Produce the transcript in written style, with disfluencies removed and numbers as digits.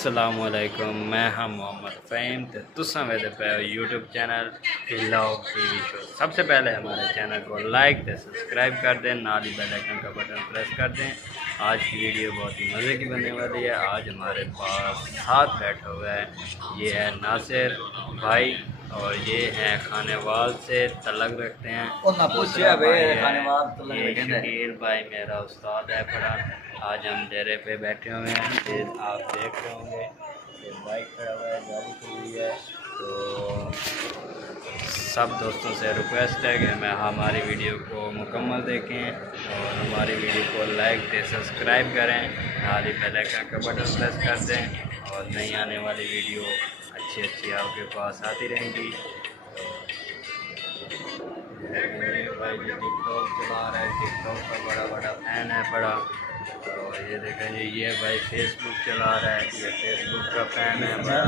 अस्सलाम वालेकुम, मैं हाँ मोहम्मद फ़हीम। तो तुसां वेदे पे YouTube channel vlog TV show. सबसे पहले हमारे चैनल को लाइक ते सब्सक्राइब कर दें, नाल ही बेल आइकन का बटन प्रेस कर दें। आज की वीडियो बहुत ही मज़े की बनने वाली है। आज हमारे पास साथ बैठा हुआ है, ये है नासिर भाई और ये हैं खानेवाल से तलक रखते हैं। दूसरा भाई है ये शकील भाई, मेरा उस्ताद है पढ़ा। आज हम डेरे पे बैठे हुए हैं, फिर आप देख रहे होंगे कि बाइक खड़ा हुआ है, गाड़ी खड़ी है। तो सब दोस्तों से रिक्वेस्ट है कि मैं हमारी वीडियो को मुकम्मल देखें और हमारी वीडियो को लाइक दें, सब्सक्राइब करें, नाल ही बेल आइकन का बटन प्रेस कर दें और नई आने वाली वीडियो अच्छी आपके पास आती रहेंगी। भाई जो टिकटॉक चला रहा है, टिकटॉक का बड़ा फ़ैन है बड़ा। तो ये देखें जी, ये भाई फेसबुक चला रहा है, ये फेसबुक का फ़ैन है बड़ा।